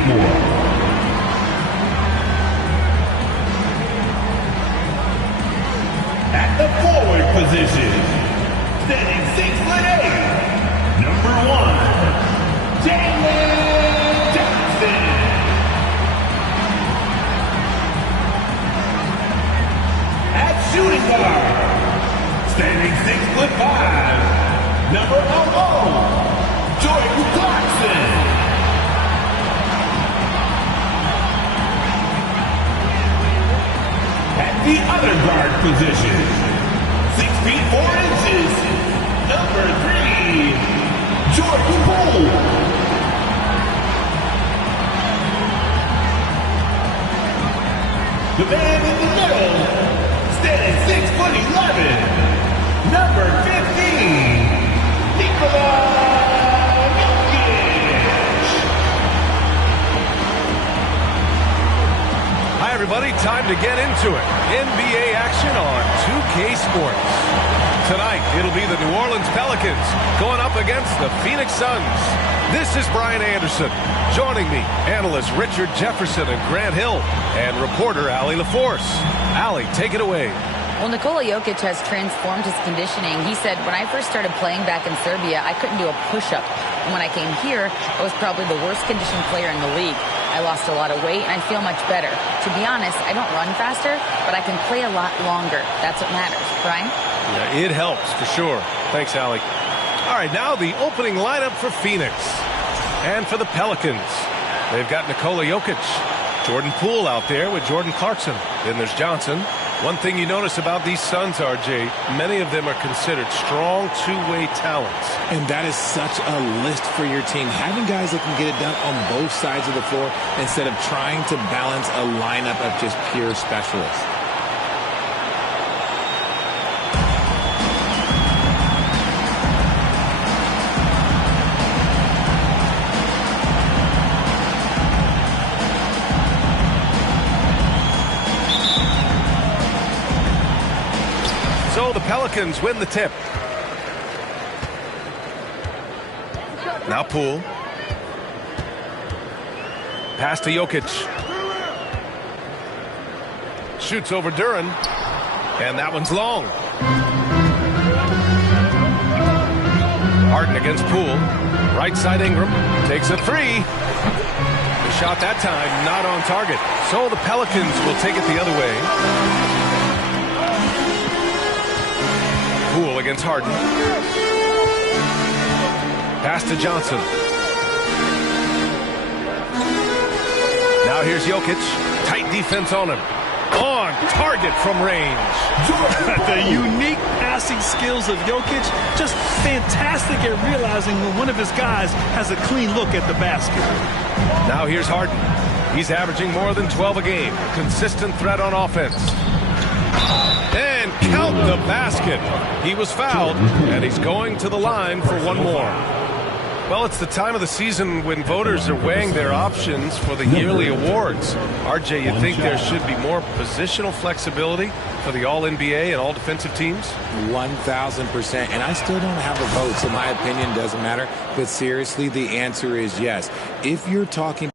sophomore. At the forward position, standing 6'8", number 1, Jalen Johnson. At shooting guard, standing 6'5", number 00, Jordan Clarkson. At the other guard position, 6 feet 4 inches, number 3, Jordan Poole. The man in the middle, standing 6'11", number 15, Nikola. Hi, everybody. Time to get into it. NBA action on 2K Sports. Tonight, it'll be the New Orleans Pelicans going up against the Phoenix Suns. This is Brian Anderson. Joining me, analysts Richard Jefferson and Grant Hill, and reporter Allie LaForce. Allie, take it away. Well, Nikola Jokic has transformed his conditioning. He said, when I first started playing back in Serbia, I couldn't do a push-up. And when I came here, I was probably the worst conditioned player in the league. I lost a lot of weight, and I feel much better. To be honest, I don't run faster, but I can play a lot longer. That's what matters. Brian? Yeah, it helps, for sure. Thanks, Allie. All right, now the opening lineup for Phoenix. And for the Pelicans, they've got Nikola Jokic. Jordan Poole out there with Jordan Clarkson. Then there's Johnson. One thing you notice about these Suns, RJ, many of them are considered strong two-way talents. And that is such a list for your team. Having guys that can get it done on both sides of the floor instead of trying to balance a lineup of just pure specialists. So the Pelicans win the tip. Now Poole. Pass to Jokic. Shoots over Duran. And that one's long. Harden against Poole. Right side Ingram. Takes a three. The shot that time not on target. So the Pelicans will take it the other way. Poole against Harden. Pass to Johnson. Now here's Jokic. Tight defense on him. On target from range. The unique passing skills of Jokic, just fantastic at realizing when one of his guys has a clean look at the basket. Now here's Harden. He's averaging more than 12 a game. Consistent threat on offense. And count the basket. He was fouled, and he's going to the line for one more. Well, it's the time of the season when voters are weighing their options for the yearly awards. RJ, you think there should be more positional flexibility for the All-NBA and all-defensive teams? 1,000%. And I still don't have a vote, so my opinion doesn't matter. But seriously, the answer is yes. If you're talking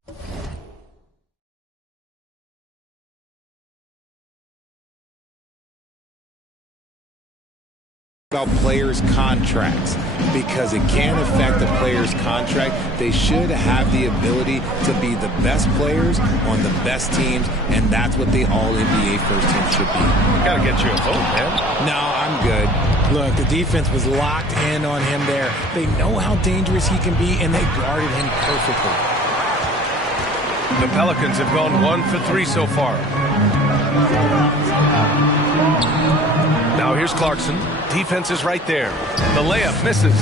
about players' contracts, because it can affect the player's contract, they should have the ability to be the best players on the best teams, and that's what the All-NBA first team should be. Gotta get you a vote, man. No, I'm good. Look, the defense was locked in on him there. They know how dangerous he can be, and they guarded him perfectly. The Pelicans have gone 1 for 3 so far. Now here's Clarkson. Defense is right there. The layup misses.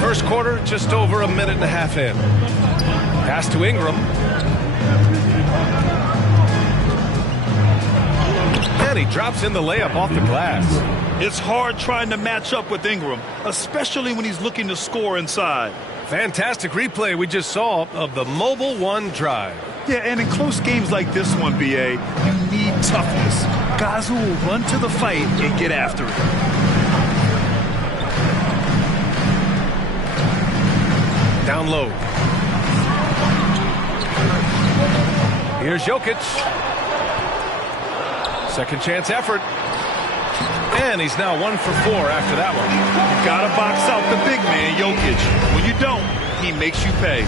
First quarter, just over a minute and a half in. Pass to Ingram. And he drops in the layup off the glass. It's hard trying to match up with Ingram, especially when he's looking to score inside. Fantastic replay we just saw of the Mobile One drive. Yeah, and in close games like this one, BA, you need toughness. Guys who will run to the fight and get after it. down low. Here's Jokic. Second chance effort. And he's now 1 for 4 after that one. You gotta box out the big man, Jokic. When you don't, he makes you pay.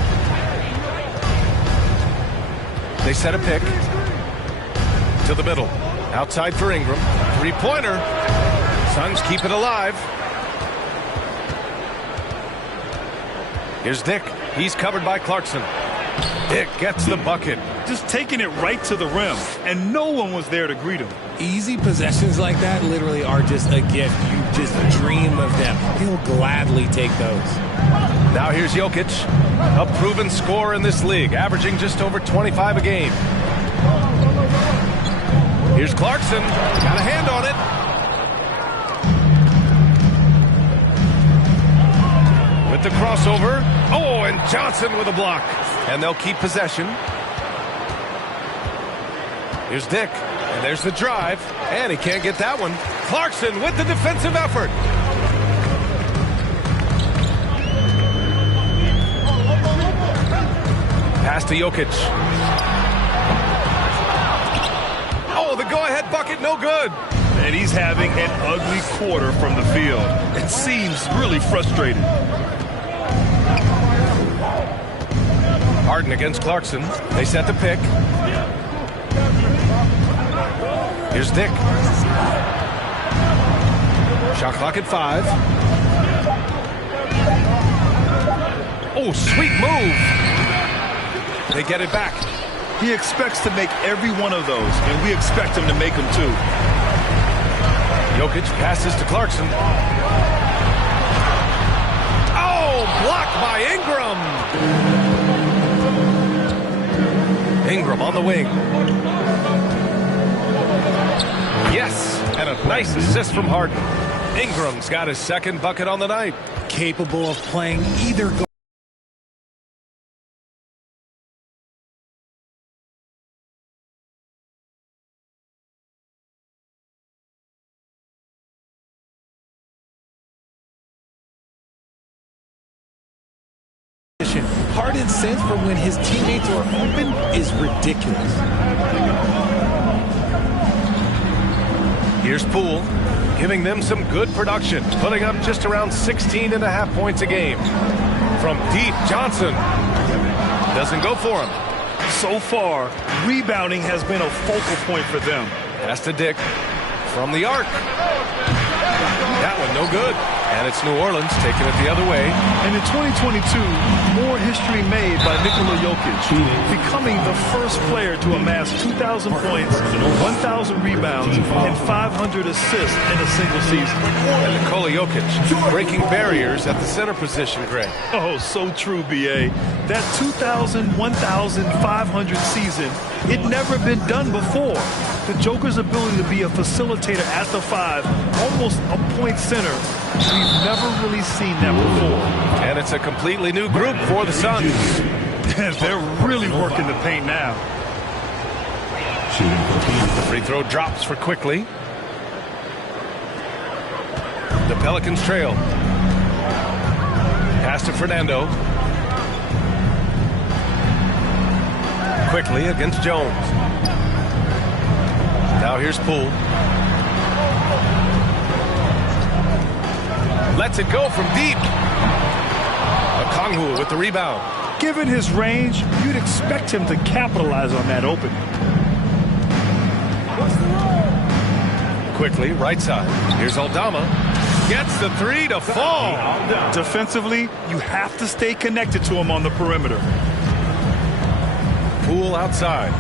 They set a pick to the middle. Outside for Ingram. Three-pointer. Suns keep it alive. Here's Dick. He's covered by Clarkson. Dick gets the bucket. Just taking it right to the rim, and no one was there to greet him. Easy possessions like that literally are just a gift. You just dream of them. He'll gladly take those. Now here's Jokic, a proven scorer in this league, averaging just over 25 a game. Here's Clarkson, got a hand on it. With the crossover. Oh, and Johnson with a block. And they'll keep possession. Here's Dick. And there's the drive. And he can't get that one. Clarkson with the defensive effort. Pass to Jokic. Oh, the go-ahead bucket, no good. And he's having an ugly quarter from the field. It seems really frustrated. Harden against Clarkson. They set the pick. Here's Dick. Shot clock at 5. Oh, sweet move. They get it back. He expects to make every one of those, and we expect him to make them too. Jokic passes to Clarkson. Oh, blocked by Ingram. Ingram on the wing. Yes, and a nice assist from Harden. Ingram's got his second bucket on the night. Capable of playing either goal. Harden's sense for when his teammates are open is ridiculous. Here's Poole, giving them some good production, putting up just around 16.5 points a game. From deep, Johnson doesn't go for him. So far, rebounding has been a focal point for them. Pass to Dick from the arc. That one no good. And it's New Orleans taking it the other way. And in 2022, more history made by Nikola Jokic, becoming the first player to amass 2,000 points, 1,000 rebounds, and 500 assists in a single season. And Nikola Jokic breaking barriers at the center position, Greg. Oh, so true, B.A. That 2,000, 1,500 season, it never been done before. The Joker's ability to be a facilitator at the 5, almost a point center, we've never really seen that before. And it's a completely new group for the Suns. They're really working the paint now. The free throw drops for Quickly. The Pelicans trail. Pass to Fernando. Quickly against Jones. Now here's Poole. Lets it go from deep. Okongwu with the rebound. Given his range, you'd expect him to capitalize on that opening. Quickly, right side. Here's Aldama. Gets the 3 to fall. Defensively, you have to stay connected to him on the perimeter. Poole outside.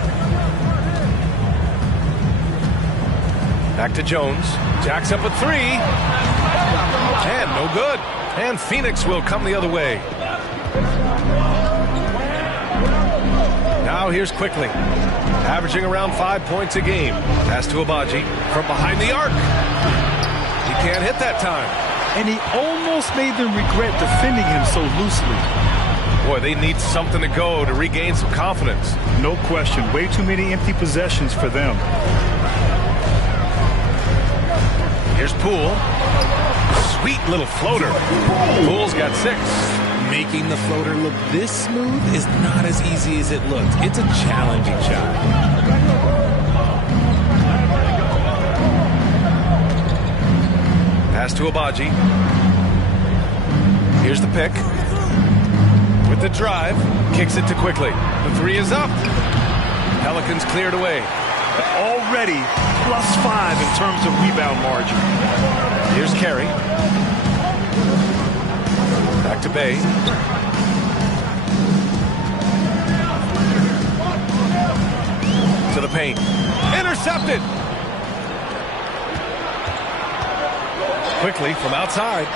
Back to Jones. Jacks up a 3. And no good. And Phoenix will come the other way. Now here's Quickly. Averaging around 5 points a game. Pass to Abaji from behind the arc. He can't hit that time. And he almost made them regret defending him so loosely. Boy, they need something to go to regain some confidence. No question. Way too many empty possessions for them. Here's Poole. Sweet little floater. Poole's got 6. Making the floater look this smooth is not as easy as it looks. It's a challenging shot. Pass to Abaji. Here's the pick. With the drive, kicks it to Quickly. The three is up. Pelicans cleared away. Already +5 in terms of rebound margin. Here's Carey. Back to Bay. To the paint. Intercepted. Quickly from outside.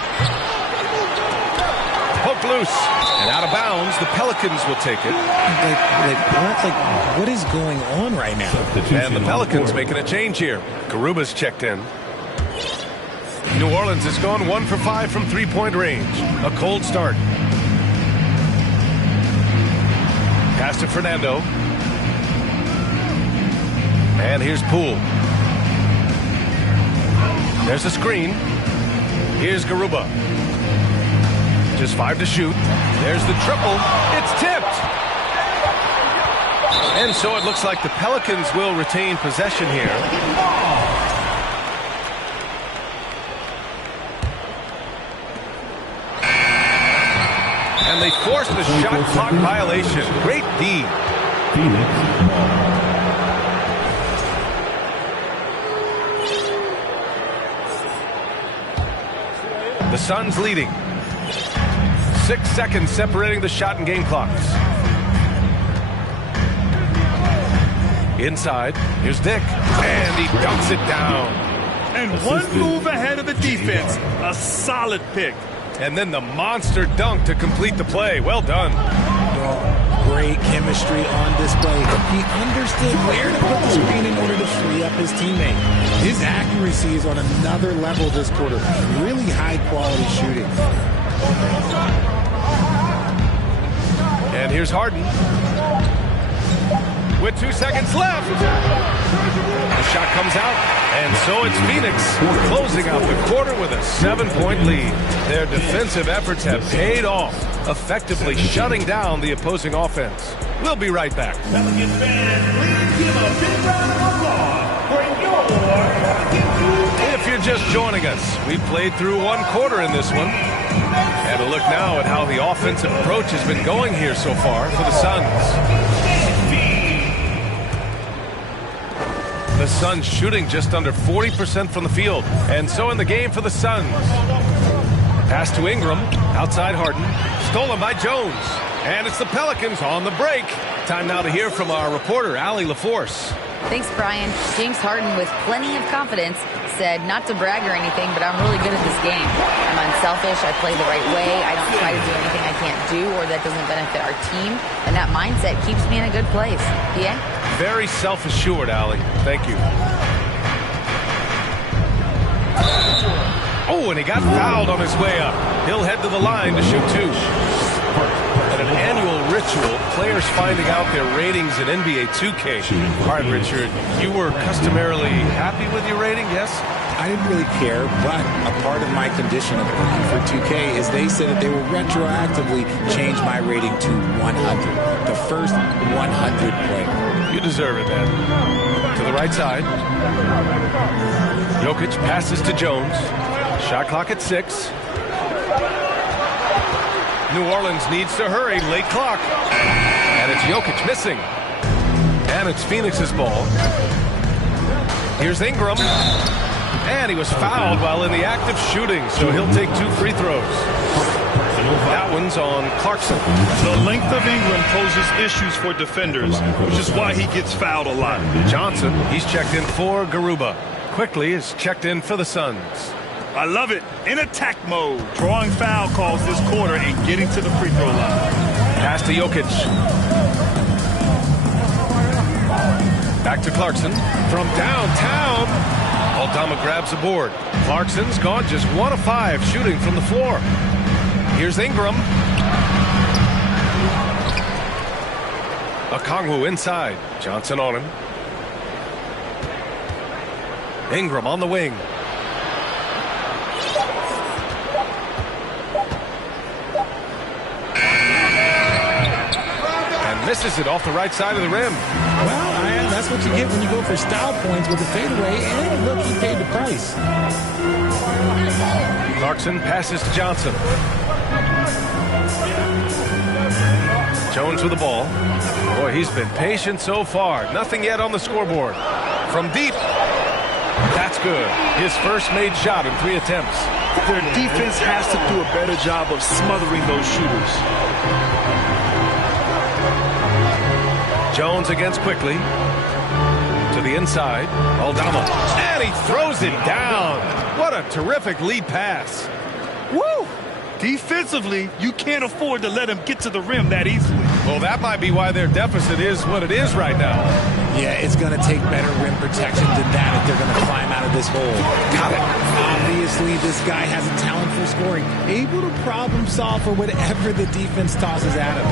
Hook loose. And out of bounds, the Pelicans will take it. What is going on right now? And the Pelicans making a change here. Garuba's checked in. New Orleans has gone 1 for 5 from three-point range. A cold start. Pass to Fernando. And here's Poole. There's a screen. Here's Garuba. Just 5 to shoot. There's the triple. It's tipped. And so it looks like the Pelicans will retain possession here. And they force the shot clock violation. Great D. The Suns leading. 6 seconds separating the shot and game clocks. Inside, here's Dick, and he dunks it down. And one move ahead of the defense. A solid pick. And then the monster dunk to complete the play. Well done. Great chemistry on display. He understood where to put the screen in order to free up his teammate. His accuracy is on another level this quarter. Really high quality shooting. And here's Harden. With 2 seconds left. The shot comes out. And so it's Phoenix closing out the quarter with a 7-point lead. Their defensive efforts have paid off, effectively shutting down the opposing offense. We'll be right back. Pelicans fans, please give a big round of applause for your If you're just joining us, we played through 1 quarter in this one. And a look now at how the offensive approach has been going here so far for the Suns. The Suns shooting just under 40% from the field. And so in the game for the Suns. Pass to Ingram. Outside Harden. Stolen by Jones. And it's the Pelicans on the break. Time now to hear from our reporter, Allie LaForce. Thanks, Brian. James Harden, with plenty of confidence, said not to brag or anything, but I'm really good at this game. I'm unselfish. I play the right way. I don't try to do anything I can't do or that doesn't benefit our team. And that mindset keeps me in a good place. Yeah? Very self-assured, Allie. Thank you. Oh, and he got fouled on his way up. He'll head to the line to shoot 2. At an annual ritual, players finding out their ratings in NBA 2K. All right, Richard, you were customarily happy with your rating, yes? I didn't really care, but a part of my condition of working for 2K is they said that they will retroactively change my rating to 100. The first 100 player. You deserve it, man. To the right side. Jokic passes to Jones. Shot clock at 6. New Orleans needs to hurry. Late clock. And it's Jokic missing. And it's Phoenix's ball. Here's Ingram. And he was fouled while in the act of shooting, so he'll take 2 free throws. That one's on Clarkson. The length of Ingram poses issues for defenders, which is why he gets fouled a lot. Johnson, he's checked in for Garuba. Quickly is checked in for the Suns. I love it. In attack mode. Drawing foul calls this quarter and getting to the free throw line. Pass to Jokic. Back to Clarkson. From downtown. Aldama grabs the board. Clarkson's gone just 1 of 5 shooting from the floor. Here's Ingram. Okongwu inside. Johnson on him. Ingram on the wing. Misses it off the right side of the rim. Well, that's what you get when you go for style points with a fadeaway. And look, he paid the price. Clarkson passes to Johnson. Jones with the ball. Boy, he's been patient so far. Nothing yet on the scoreboard. From deep. That's good. His first made shot in 3 attempts. Their defense has to do a better job of smothering those shooters. Jones against quickly. To the inside. Aldama. And he throws it down. What a terrific lead pass. Woo! Defensively, you can't afford to let him get to the rim that easily. Well, that might be why their deficit is what it is right now. Yeah, it's going to take better rim protection than that if they're going to climb out of this hole. Got it. Obviously, this guy has a talent for scoring, able to problem solve for whatever the defense tosses at him.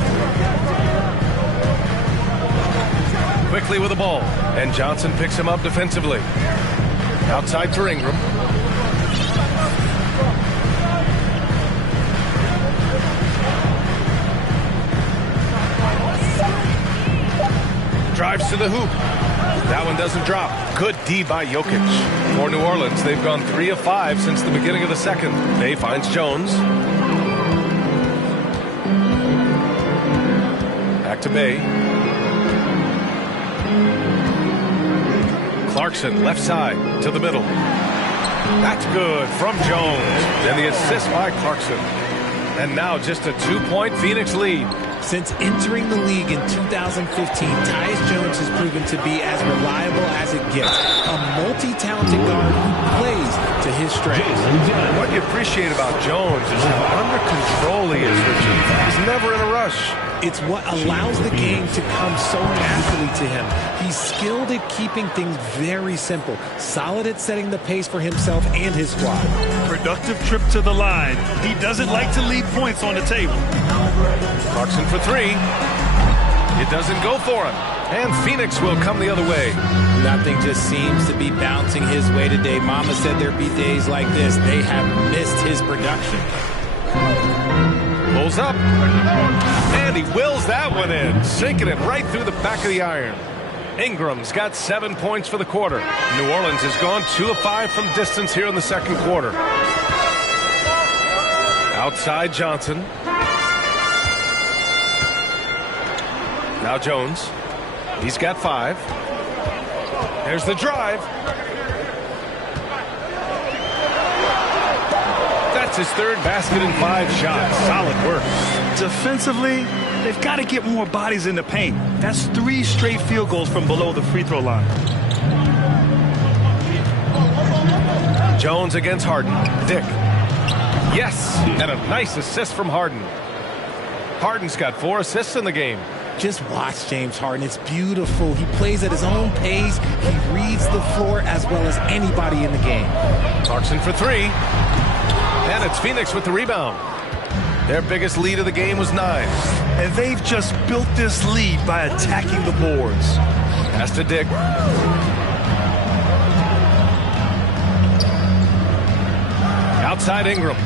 Quickly with the ball, and Johnson picks him up defensively. Outside for Ingram. Drives to the hoop. That one doesn't drop. Good D by Jokic. For New Orleans, they've gone 3 of 5 since the beginning of the second. Bay finds Jones. Back to Bay. Clarkson, left side, to the middle. That's good from Jones. And the assist by Clarkson. And now just a 2-point Phoenix lead. Since entering the league in 2015, Tyus Jones has proven to be as reliable as it gets. A multi-talented guard who plays to his strengths. What you appreciate about Jones is how under control he is, Richie. He's never in a rush. It's what allows the game to come so naturally to him. He's skilled at keeping things very simple, solid at setting the pace for himself and his squad. Productive trip to the line. He doesn't like to leave points on the table. Clarkson for 3. It doesn't go for him. And Phoenix will come the other way. Nothing just seems to be bouncing his way today. Mama said there'd be days like this. They have missed his production. Pulls up. And he wills that one in. Sinking it right through the back of the iron. Ingram's got 7 points for the quarter. New Orleans has gone 2 of 5 from distance here in the second quarter. Outside Johnson. Now Jones. He's got 5. There's the drive. That's his 3rd basket in 5 shots. Solid work. Defensively, they've got to get more bodies in the paint. That's 3 straight field goals from below the free throw line. Jones against Harden. Dick. Yes, and a nice assist from Harden. Harden's got 4 assists in the game. Just watch James Harden. It's beautiful. He plays at his own pace. He reads the floor as well as anybody in the game. Clarkson for 3. And it's Phoenix with the rebound. Their biggest lead of the game was 9. And they've just built this lead by attacking the boards. Pass to Dick. Outside Ingram.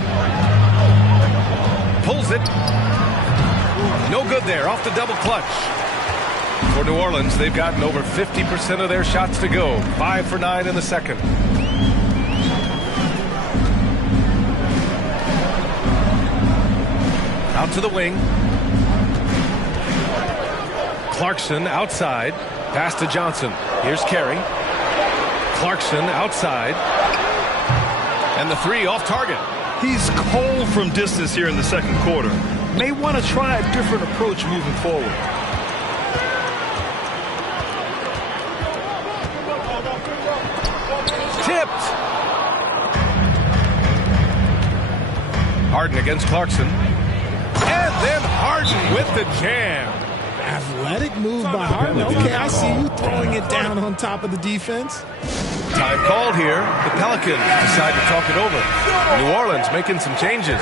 Pulls it. No good there. Off the double clutch. For New Orleans, they've gotten over 50% of their shots to go. 5 for 9 in the second. Out to the wing. Clarkson outside. Pass to Johnson. Here's Carey. Clarkson outside. And the 3 off target. He's cold from distance here in the second quarter. May want to try a different approach moving forward. Tipped. Harden against Clarkson. And then Harden with the jam. Athletic move by Harden. Okay, I see you throwing it down on top of the defense. Time called here. The Pelicans decide to talk it over. New Orleans making some changes.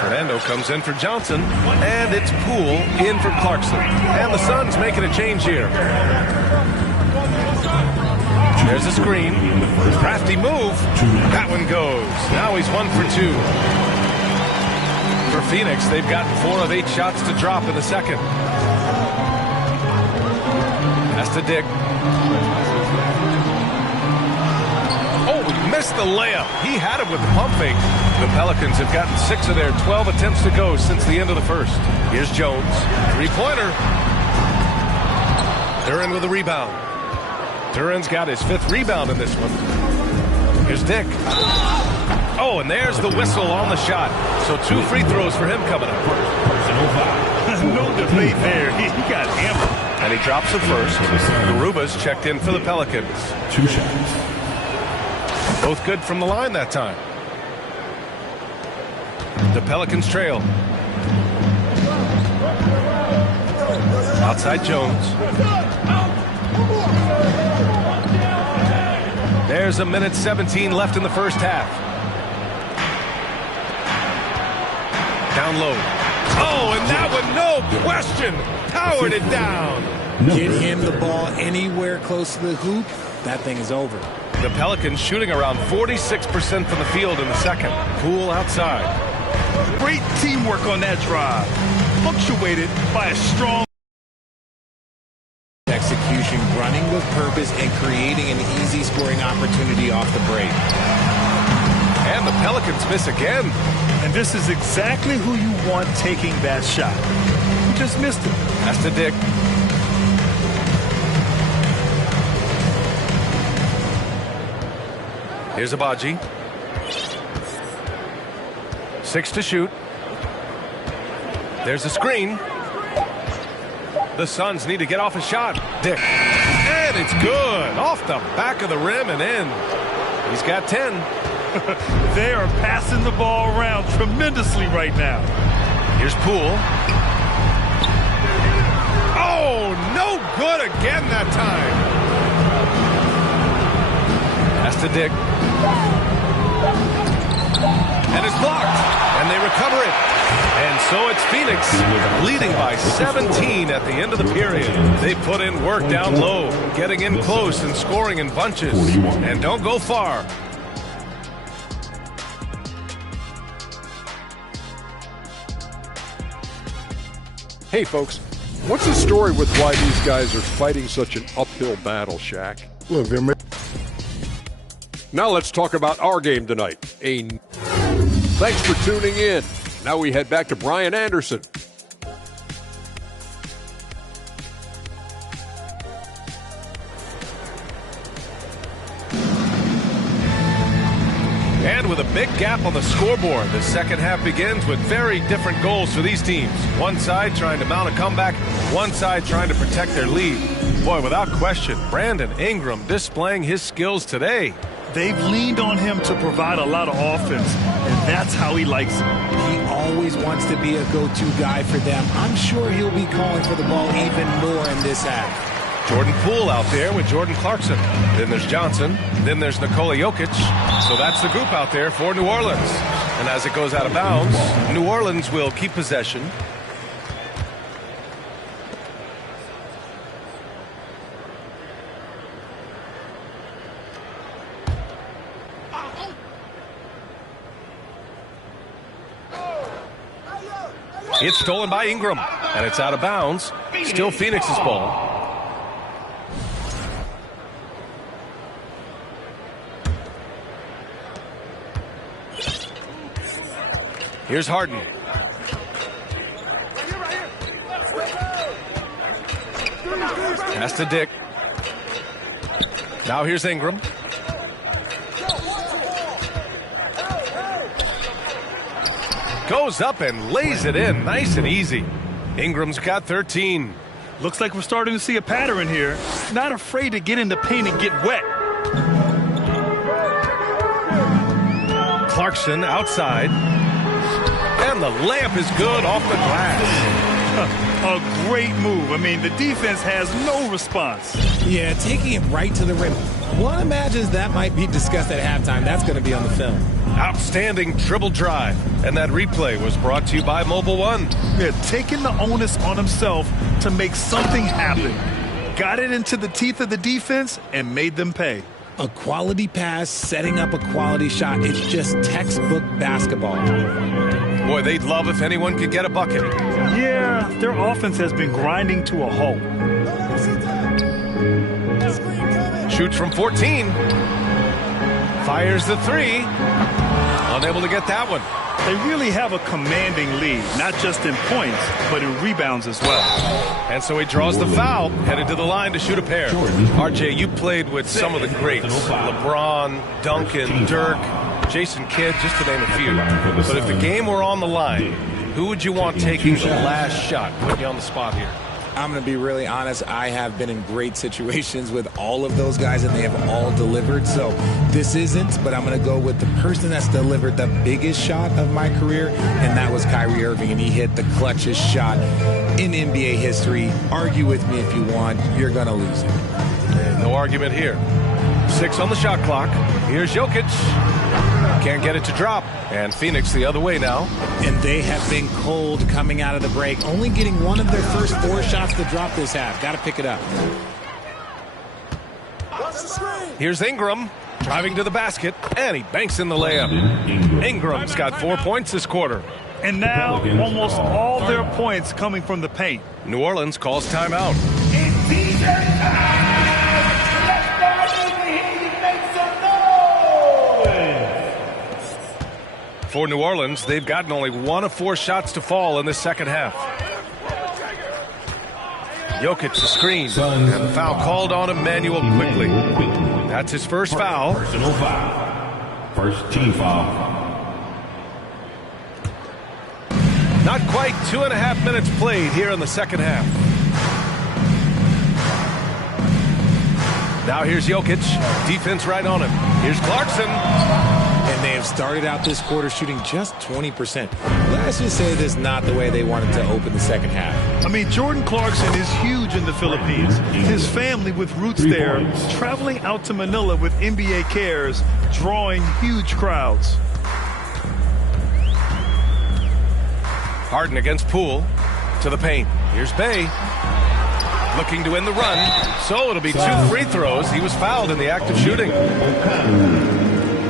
Fernando comes in for Johnson, and it's Poole in for Clarkson. And the Suns making a change here. There's a screen. Crafty move. That one goes. Now he's 1 for 2. For Phoenix, they've gotten 4 of 8 shots to drop in the second. That's to Dick. Oh, he missed the layup. He had it with the pump fake. The Pelicans have gotten 6 of their 12 attempts to go since the end of the first. Here's Jones. Three-pointer. Duren with a rebound. Duren's got his 5th rebound in this one. Here's Dick. Oh, and there's the whistle on the shot. So 2 free throws for him coming up. Personal foul. No debate there. He got hammered. And he drops the first. Garuba's checked in for the Pelicans. 2 shots. Both good from the line that time. The Pelicans trail. Outside Jones. There's 1:17 left in the first half. Down low. Oh, and that one, no question, powered it down. Get him the ball anywhere close to the hoop, that thing is over. The Pelicans shooting around 46% from the field in the second. Poole outside. Great teamwork on that drive. Punctuated by a strong Execution, running with purpose, and creating an easy scoring opportunity off the break. And the Pelicans miss again. And this is exactly who you want taking that shot. You just missed it. That's to Dick. Here's Abaji. 6 to shoot. There's a screen. The Suns need to get off a shot. Dick. And it's good. Off the back of the rim and in. He's got 10. They are passing the ball around tremendously right now. Here's Poole. Oh, no good again that time. That's to Dick. And it's blocked. And they recover it. And so it's Phoenix leading by 17 at the end of the period. They put in work down low, getting in close and scoring in bunches. And don't go far. Hey folks, what's the story with why these guys are fighting such an uphill battle, Shaq? Look, they're Now let's talk about our game tonight. Thanks for tuning in. Now we head back to Brian Anderson. And with a big gap on the scoreboard, the second half begins with very different goals for these teams. One side trying to mount a comeback, one side trying to protect their lead. Boy, without question, Brandon Ingram displaying his skills today. They've leaned on him to provide a lot of offense, and that's how he likes it. He always wants to be a go-to guy for them. I'm sure he'll be calling for the ball even more in this half. Jordan Poole out there with Jordan Clarkson. Then there's Johnson. Then there's Nikola Jokic. So that's the group out there for New Orleans. And as it goes out of bounds, New Orleans will keep possession. It's stolen by Ingram, and it's out of bounds. Still Phoenix's ball. Here's Harden. Pass to Dick. Now here's Ingram. Goes up and lays it in nice and easy. Ingram's got 13. Looks like we're starting to see a pattern here. Not afraid to get in the paint and get wet. Clarkson outside. And the layup is good off the glass. A great move. I mean, the defense has no response. Yeah, taking it right to the rim. One imagines that might be discussed at halftime. That's going to be on the film. Outstanding dribble drive. And that replay was brought to you by Mobile One. Yeah, taking the onus on himself to make something happen. Got it into the teeth of the defense and made them pay. A quality pass, setting up a quality shot. It's just textbook basketball. Boy, they'd love if anyone could get a bucket. Yeah, their offense has been grinding to a halt. Shoots from 14. Fires the three. Unable to get that one. They really have a commanding lead, not just in points, but in rebounds as well. And so he draws the foul, headed to the line to shoot a pair. RJ, you played with some of the greats. LeBron, Duncan, Dirk, Jason Kidd, just to name a few. But if the game were on the line, who would you want taking the last shot? Put you on the spot here. I'm going to be really honest. I have been in great situations with all of those guys, and they have all delivered. So this isn't, but I'm going to go with the person that's delivered the biggest shot of my career, and that was Kyrie Irving, and he hit the clutchest shot in NBA history. Argue with me if you want. You're going to lose it. No argument here. 6 on the shot clock. Here's Jokic. Can't get it to drop. And Phoenix the other way now. And they have been cold coming out of the break. Only getting one of their first 4 shots to drop this half. Got to pick it up. Here's Ingram driving to the basket, and he banks in the layup. Ingram's got 4 points this quarter. And now almost all their points coming from the paint. New Orleans calls timeout. It's T-shirt time! For New Orleans, they've gotten only 1 of 4 shots to fall in the second half. Jokic the screen, and the foul called on Emmanuel quickly. That's his first foul. Personal foul. First team foul. Not quite 2.5 minutes played here in the second half. Now here's Jokic. Defense right on him. Here's Clarkson. And they have started out this quarter shooting just 20%. Let's just say this is not the way they wanted to open the second half. I mean, Jordan Clarkson is huge in the Philippines. His family with roots there, traveling out to Manila with NBA cares, drawing huge crowds. Harden against Poole to the paint. Here's Bay. Looking to end the run. So it'll be 2 free throws. He was fouled in the act of shooting.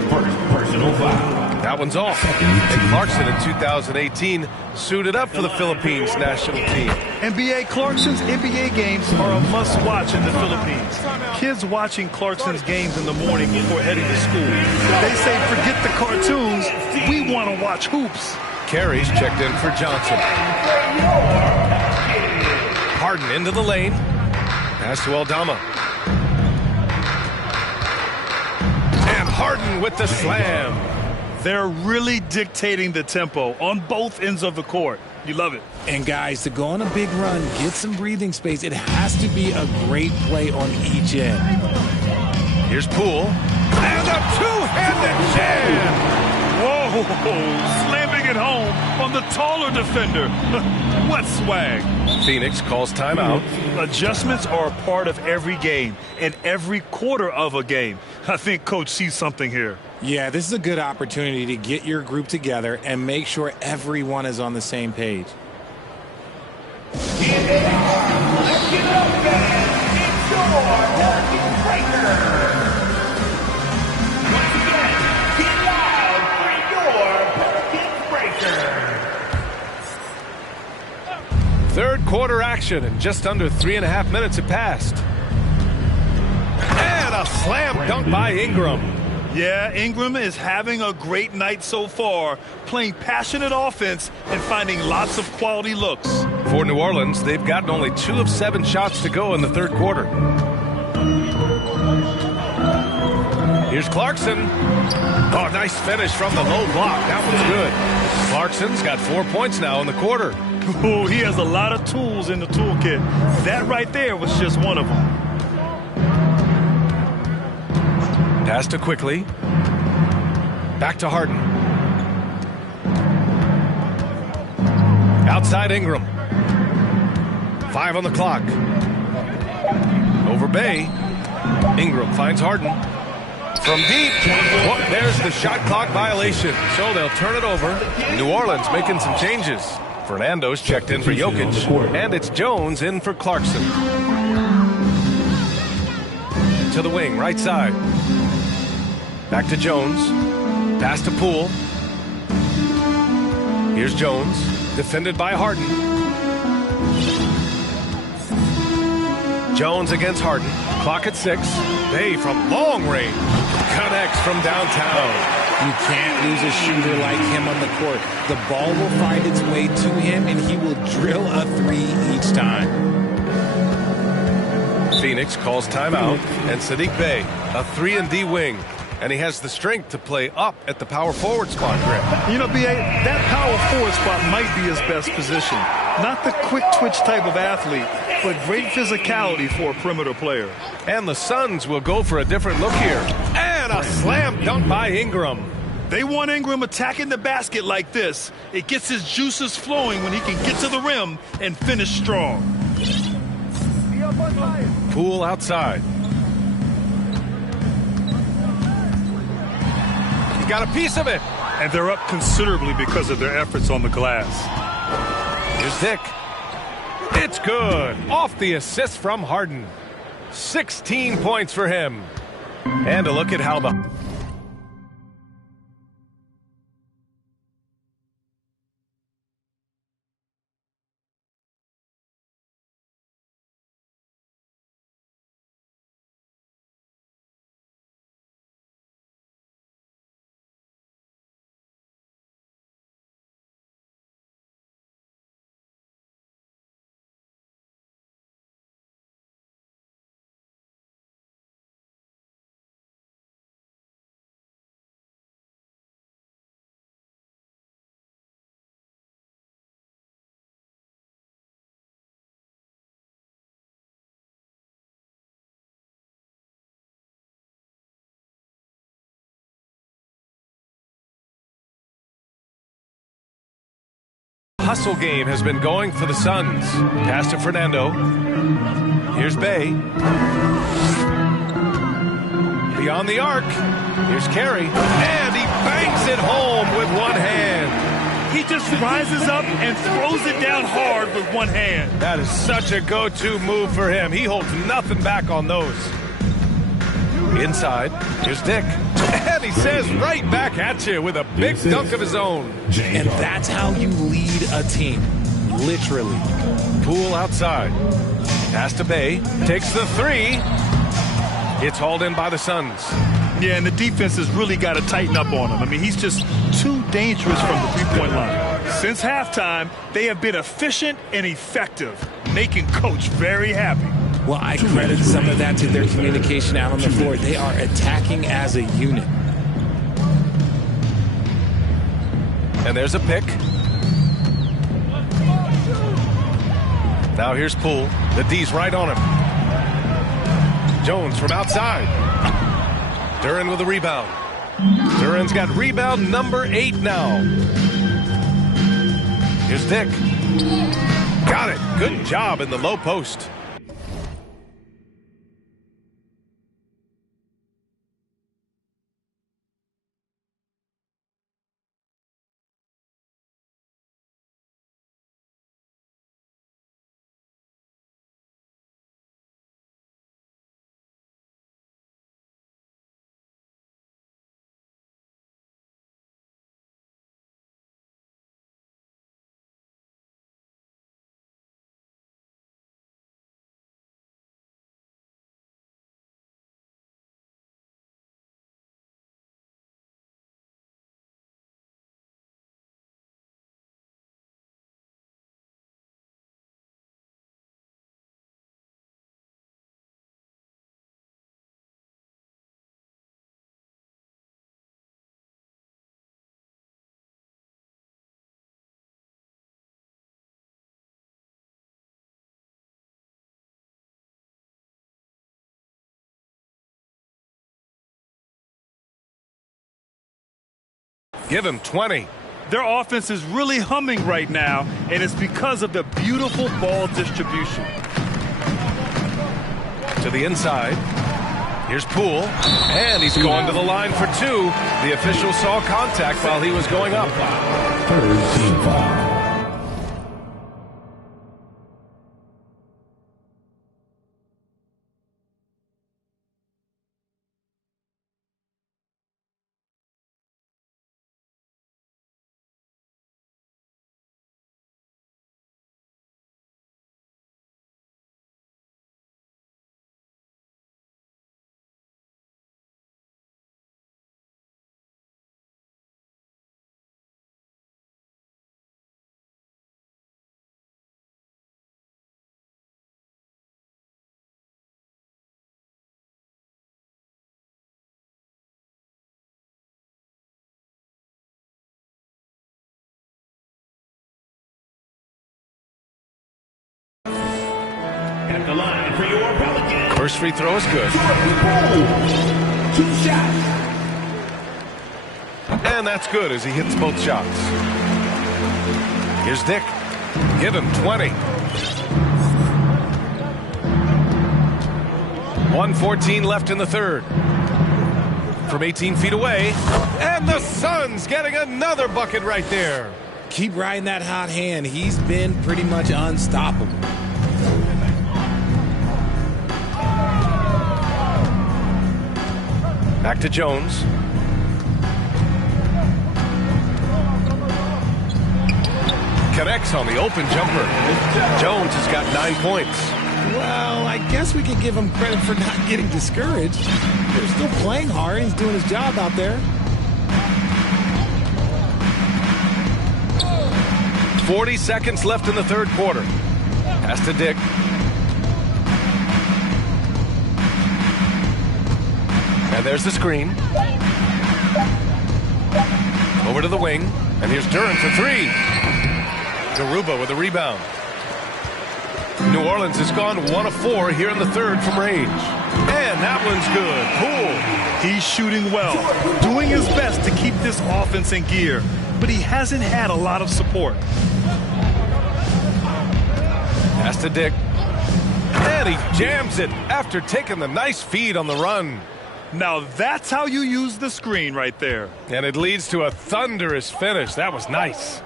First personal foul. That one's off. And Clarkson in 2018 suited up for the Philippines national team. NBA Clarkson's NBA games are a must-watch in the Philippines. Kids watching Clarkson's games in the morning before heading to school. They say, forget the cartoons, we want to watch hoops. Carries checked in for Johnson. Harden into the lane. Pass to Aldama. And Harden with the slam. They're really dictating the tempo on both ends of the court. You love it. And guys, to go on a big run, get some breathing space, it has to be a great play on each end. Here's Poole. And a two-handed jam. Whoa, slamming it home on the taller defender. What swag. Phoenix calls timeout. Adjustments are a part of every game and every quarter of a game. I think Coach sees something here. Yeah, this is a good opportunity to get your group together and make sure everyone is on the same page. Let's get up, fans. It's your Pelicans Breaker. Once again, get loud for your Pelicans Breaker. Third quarter action, and just under 3.5 minutes have passed. And a slam dunk by Ingram. Yeah, Ingram is having a great night so far, playing passionate offense and finding lots of quality looks. For New Orleans, they've gotten only 2 of 7 shots to go in the third quarter. Here's Clarkson. Oh, nice finish from the low block. That one's good. Clarkson's got 4 points now in the quarter. Oh, he has a lot of tools in the toolkit. That right there was just one of them. Pass to Quickly. Back to Harden. Outside Ingram. 5 on the clock. Over Bay. Ingram finds Harden. From deep. Oh, there's the shot clock violation. So they'll turn it over. New Orleans making some changes. Fernando's checked in for Jokic. And it's Jones in for Clarkson. To the wing, right side. Back to Jones. Pass to Poole. Here's Jones. Defended by Harden. Jones against Harden. Clock at 6. Bay from long range. Connects from downtown. You can't lose a shooter like him on the court. The ball will find its way to him, and he will drill a 3 each time. Phoenix calls timeout, and Sadiq Bey, a 3-and-D wing. And he has the strength to play up at the power forward spot, Greg. You know, B.A., that power forward spot might be his best position. Not the quick twitch type of athlete, but great physicality for a perimeter player. And the Suns will go for a different look here. And a slam dunk by Ingram. They want Ingram attacking the basket like this. It gets his juices flowing when he can get to the rim and finish strong. Poole outside. He got a piece of it. And they're up considerably because of their efforts on the glass. Here's Dick. It's good. Off the assist from Harden. 16 points for him. And a look at how the hustle game has been going for the Suns. Pass to Fernando. Here's Bey. Beyond the arc. Here's Carey. And he bangs it home with one hand. He just rises up and throws it down hard with one hand. That is such a go-to move for him. He holds nothing back on those. Inside. Here's Dick. And he says right back at you with a big dunk of his own. And that's how you lead a team. Literally. Poole outside. Pass to Bey. Takes the 3. It's hauled in by the Suns. Yeah, and the defense has really got to tighten up on him. I mean, he's just too dangerous from the three-point line. Since halftime, they have been efficient and effective, making Coach very happy. Well, I credit some of that to their communication out on the floor. They are attacking as a unit. And there's a pick. Now here's Poole. The D's right on him. Jones from outside. Duren with a rebound. Duren's got rebound number 8 now. Here's Dick. Got it. Good job in the low post. Give him 20. Their offense is really humming right now, and it's because of the beautiful ball distribution. To the inside. Here's Poole. And he's going to the line for 2. The official saw contact while he was going up. Third team foul. At the line for your Pelicans. First free throw is good. Two shots. And that's good as he hits both shots. Here's Dick. Give him 20. 1:14 left in the third. From 18 feet away. And the Suns getting another bucket right there. Keep riding that hot hand. He's been pretty much unstoppable. Back to Jones. Connects on the open jumper. Jones has got 9 points. Well, I guess we can give him credit for not getting discouraged. They're still playing hard. He's doing his job out there. 40 seconds left in the third quarter. Pass to Dick. And there's the screen. Over to the wing. And here's Duran for three. Garuba with a rebound. New Orleans has gone 1 of 4 here in the third from range. And that one's good. Poole. He's shooting well, doing his best to keep this offense in gear, but he hasn't had a lot of support. Pass to Dick. And he jams it after taking the nice feed on the run. Now that's how you use the screen right there. And it leads to a thunderous finish. That was nice.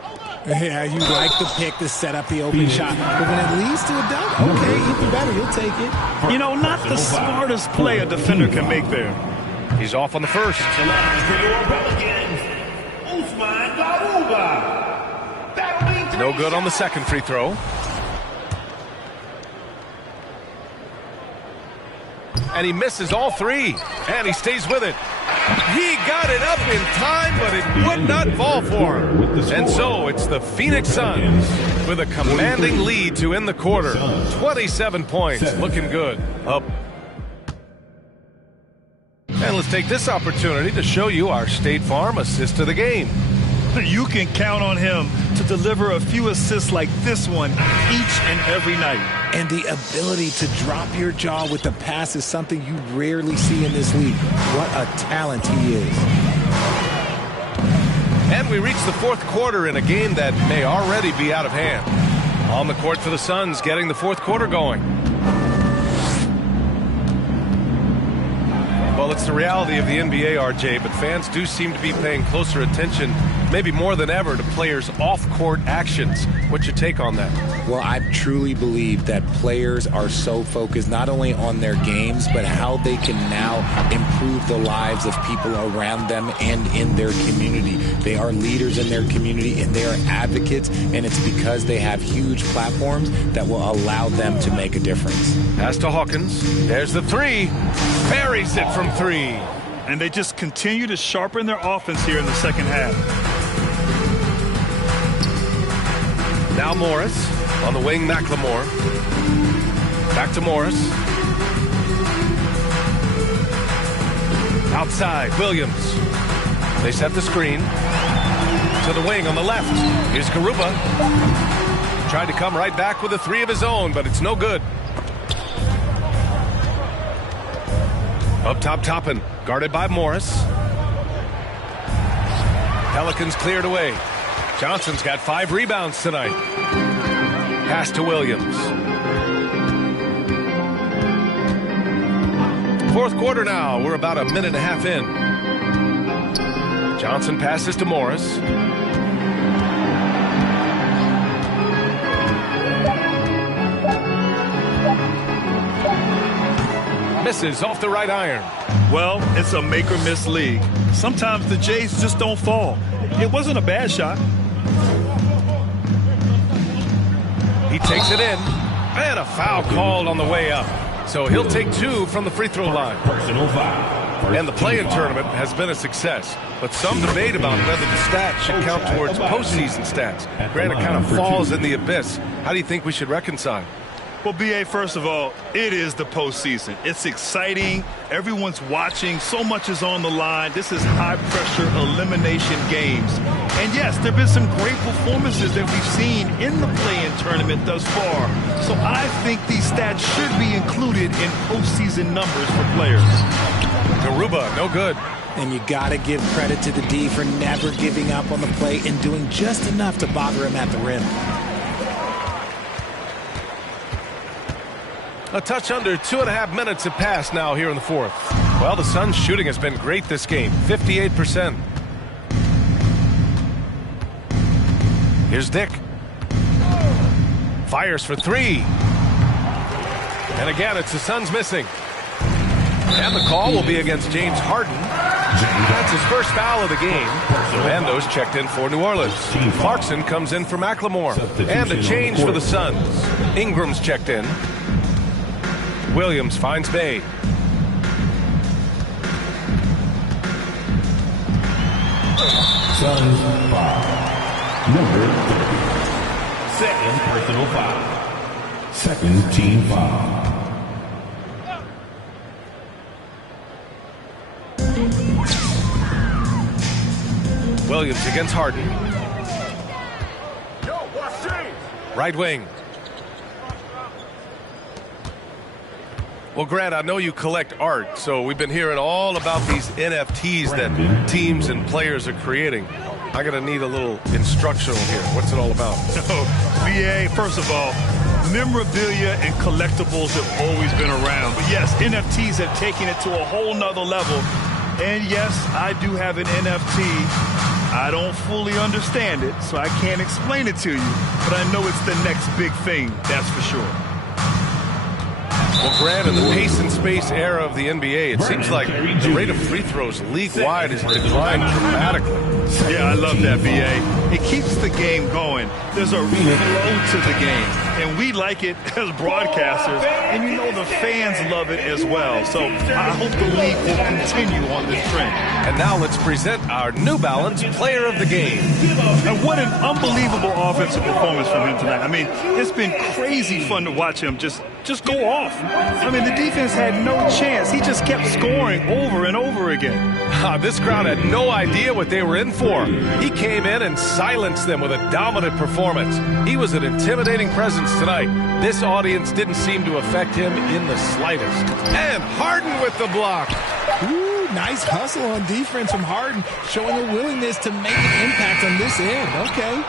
Yeah, you like the pick to set up the open shot. But when it leads to a dunk, okay, even better, you'll take it. You know, not the smartest play a defender can make there. He's off on the first. The line for your Pelicans. Usman Garuba. That'll be 3 No good on the second free throw. And he misses all 3. And he stays with it. He got it up in time, but it would not fall for him. And so it's the Phoenix Suns with a commanding lead to end the quarter. 27 points. Looking good. Up. And let's take this opportunity to show you our State Farm assist of the game. You can count on him to deliver a few assists like this one each and every night. And the ability to drop your jaw with the pass is something you rarely see in this league. What a talent he is. And we reach the fourth quarter in a game that may already be out of hand. On the court for the Suns, getting the fourth quarter going. Well, it's the reality of the NBA, RJ, but fans do seem to be paying closer attention, maybe more than ever, to players' off-court actions. What's your take on that? Well, I truly believe that players are so focused not only on their games, but how they can now improve the lives of people around them and in their community. They are leaders in their community, and they are advocates, and it's because they have huge platforms that will allow them to make a difference. Pass to Hawkins. There's the three. Buries it from 3. And they just continue to sharpen their offense here in the second half. Now Morris. On the wing, McLemore. Back to Morris. Outside, Williams. They set the screen. To the wing on the left. Here's Garuba. Tried to come right back with a 3 of his own, but it's no good. Up top, Toppin, guarded by Morris. Pelicans cleared away. Johnson's got 5 rebounds tonight. Pass to Williams. Fourth quarter now. We're about a minute and a half in. Johnson passes to Morris. Misses off the right iron. Well, it's a make or miss league. Sometimes the Jays just don't fall. It wasn't a bad shot. He takes it in. And a foul called on the way up. So he'll take 2 from the free throw line. Personal foul. And the play-in tournament has been a success. But some debate about whether the stats should count towards postseason stats. Granted, it kind of falls in the abyss. How do you think we should reconcile? Well, B.A., first of all, it is the postseason. It's exciting. Everyone's watching. So much is on the line. This is high-pressure elimination games. And yes, there have been some great performances that we've seen in the play-in tournament thus far. So I think these stats should be included in postseason numbers for players. Garuba, no good. And you got to give credit to the D for never giving up on the play and doing just enough to bother him at the rim. A touch under 2.5 minutes have passed now here in the fourth. Well, the Suns' shooting has been great this game, 58%. Here's Dick. Fires for three. And again, it's the Suns missing. And the call will be against James Harden. That's his first foul of the game. Mando's checked in for New Orleans. Clarkson comes in for McLemore. And a change for the Suns. Ingram's checked in. Williams finds Bay. Suns foul. Number 30. Second personal foul. Second team foul. Williams against Harden. Right wing. Well, Grant, I know you collect art, so we've been hearing all about these NFTs that teams and players are creating. I'm going to need a little instructional here. What's it all about? VA, first of all, memorabilia and collectibles have always been around. But yes, NFTs have taken it to a whole nother level. And yes, I do have an NFT. I don't fully understand it, so I can't explain it to you. But I know it's the next big thing, that's for sure. Well, Grant, in the pace and space era of the NBA, it seems like the rate of free throws league-wide has declined dramatically. Yeah, I love that, VA. It keeps the game going. There's a flow to the game, and we like it as broadcasters, and you know the fans love it as well. So I hope the league will continue on this trend. And now let's present our New Balance Player of the Game. And what an unbelievable offensive performance from him tonight. I mean, it's been crazy fun to watch him just go off. I mean, the defense had no chance. He just kept scoring over and over again. This crowd had no idea what they were in for. He came in and silenced them with a dominant performance. He was an intimidating presence tonight. This audience didn't seem to affect him in the slightest. And Harden with the block. Ooh, nice hustle on defense from Harden, showing a willingness to make an impact on this end. Okay.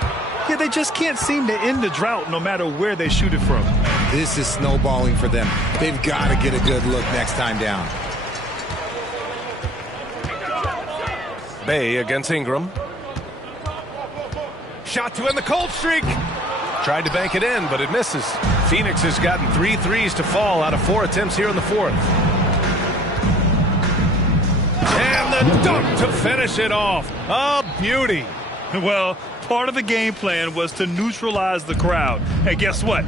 Yeah, they just can't seem to end the drought no matter where they shoot it from. This is snowballing for them. They've got to get a good look next time down. Bay against Ingram. Shot to end the cold streak. Tried to bank it in, but it misses. Phoenix has gotten 3 threes to fall out of 4 attempts here in the fourth. And the dunk to finish it off. A beauty. Well, part of the game plan was to neutralize the crowd. And guess what?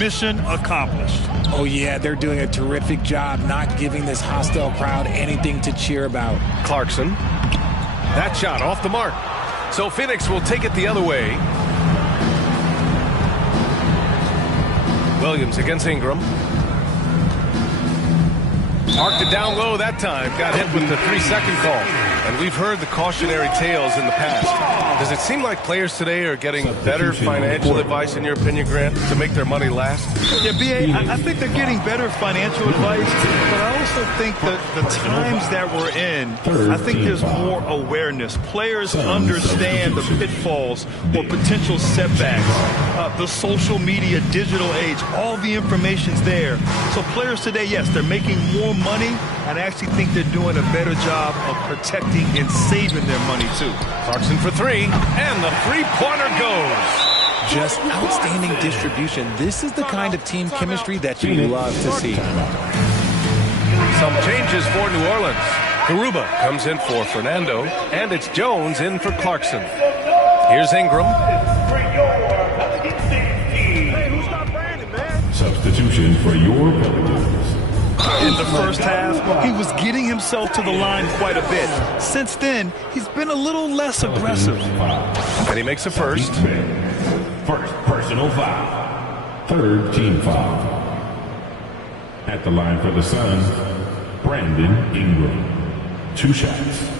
Mission accomplished. Oh, yeah, they're doing a terrific job not giving this hostile crowd anything to cheer about. Clarkson. That shot off the mark. So Phoenix will take it the other way. Williams against Ingram. Marked it down low that time. Got hit with the 3-second call. And we've heard the cautionary tales in the past. Does it seem like players today are getting better financial advice, in your opinion, Grant, to make their money last? Yeah, B.A., I think they're getting better financial advice, but I also think that the times that we're in, I think there's more awareness. Players understand the pitfalls or potential setbacks. The social media, digital age, all the information's there. So players today, yes, they're making more money, and I actually think they're doing a better job of protecting and saving their money, too. Clarkson for 3, and the three-pointer goes. Just outstanding distribution. This is the kind of team chemistry that you love to see. Some changes for New Orleans. Garuba comes in for Fernando, and it's Jones in for Clarkson. Here's Ingram. Substitution for your Pelicans. In the first half, he was getting himself to the line quite a bit. Since then, he's been a little less aggressive. And he makes a first. First personal foul. Third team foul. At the line for the Suns, Brandon Ingram. 2 shots.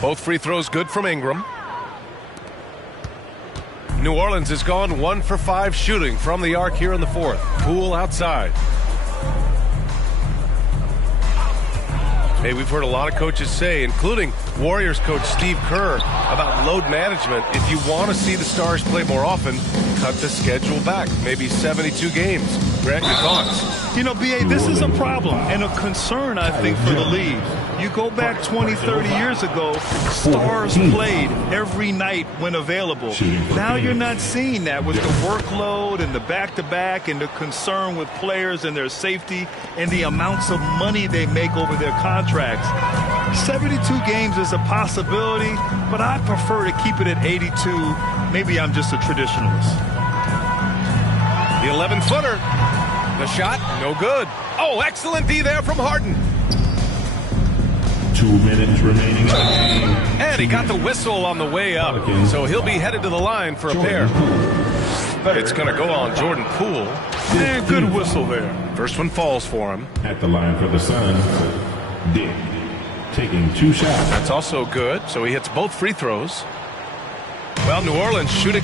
Both free throws good from Ingram. New Orleans has gone 1 for 5 shooting from the arc here in the fourth. Poole outside. Hey, we've heard a lot of coaches say, including Warriors coach Steve Kerr, about load management. If you want to see the Stars play more often, cut the schedule back. Maybe 72 games. Grant, your thoughts? You know, B.A., this is a problem and a concern, I think, for the league. You go back 20, 30 years ago, Stars played every night when available. Now you're not seeing that with the workload and the back-to-back and the concern with players and their safety and the amounts of money they make over their contracts. 72 games is a possibility, but I prefer to keep it at 82. Maybe I'm just a traditionalist. The 11-footer. The shot, no good. Oh, excellent D there from Harden. 2 minutes remaining in the game. And he got the whistle on the way up, so he'll be headed to the line for a pair. It's going to go on Jordan Poole. And good whistle there. First one falls for him. At the line for the Suns, Dick taking 2 shots. That's also good, so he hits both free throws. Well, New Orleans shooting.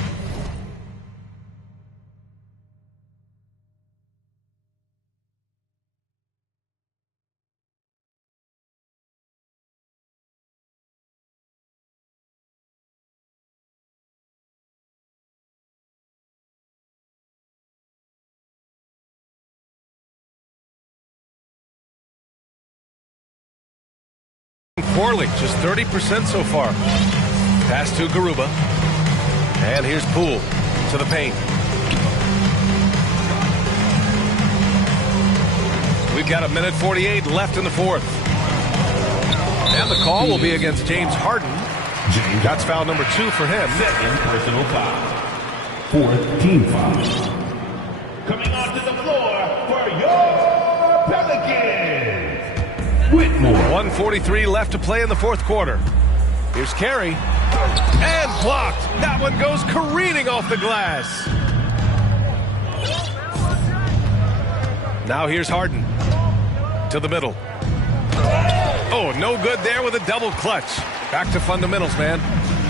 Poorly, just 30% so far. Pass to Garuba. And here's Poole to the paint. We've got 1:48 left in the fourth. And the call will be against James Harden. That's foul number 2 for him. Second personal foul. 4th team foul. Coming onto the floor for your Pelicans, Whitmore. 1:43 left to play in the fourth quarter. Here's Carey. And blocked. That one goes careening off the glass. Now here's Harden. To the middle. Oh, no good there with a double clutch. Back to fundamentals, man.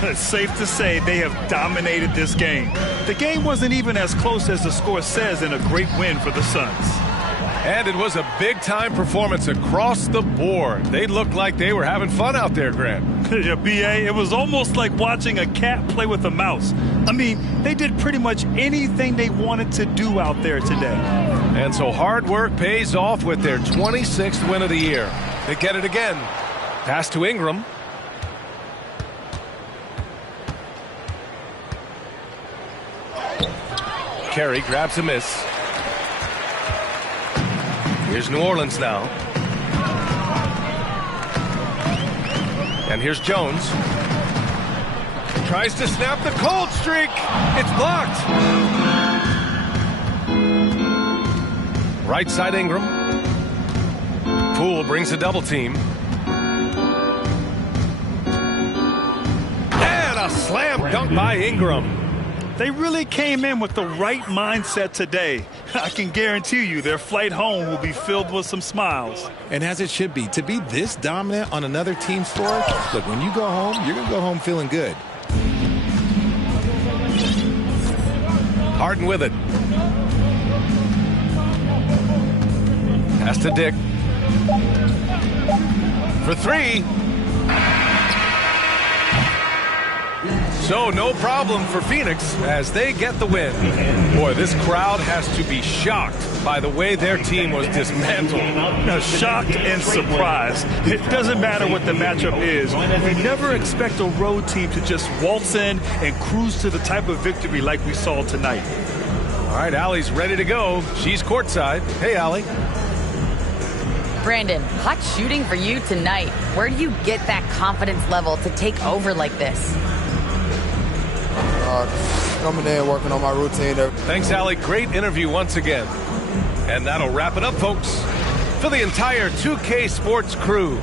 It's safe to say they have dominated this game. The game wasn't even as close as the score says in a great win for the Suns. And it was a big-time performance across the board. They looked like they were having fun out there, Grant. Yeah, B.A., it was almost like watching a cat play with a mouse. I mean, they did pretty much anything they wanted to do out there today. And so hard work pays off with their 26th win of the year. They get it again. Pass to Ingram. Carey grabs a miss. Here's New Orleans now. And here's Jones. Tries to snap the cold streak. It's blocked. Right side Ingram. Poole brings a double team. And a slam dunk by Ingram. They really came in with the right mindset today. I can guarantee you their flight home will be filled with some smiles. And as it should be, to be this dominant on another team's floor, look, when you go home, you're going to go home feeling good. Harden with it. Pass to Dick. For 3. So no problem for Phoenix as they get the win. Boy, this crowd has to be shocked by the way their team was dismantled. Now, shocked and surprised. It doesn't matter what the matchup is. You never expect a road team to just waltz in and cruise to the type of victory like we saw tonight. All right, Allie's ready to go. She's courtside. Hey, Allie. Brandon, hot shooting for you tonight. Where do you get that confidence level to take over like this? Coming in, working on my routine. Thanks, Allie. Great interview once again. And that'll wrap it up, folks, for the entire 2K Sports crew.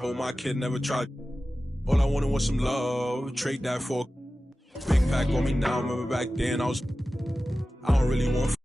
Oh, my kid never tried. All I wanted was some love. Trade that for a big pack on me now. Remember back then I don't really want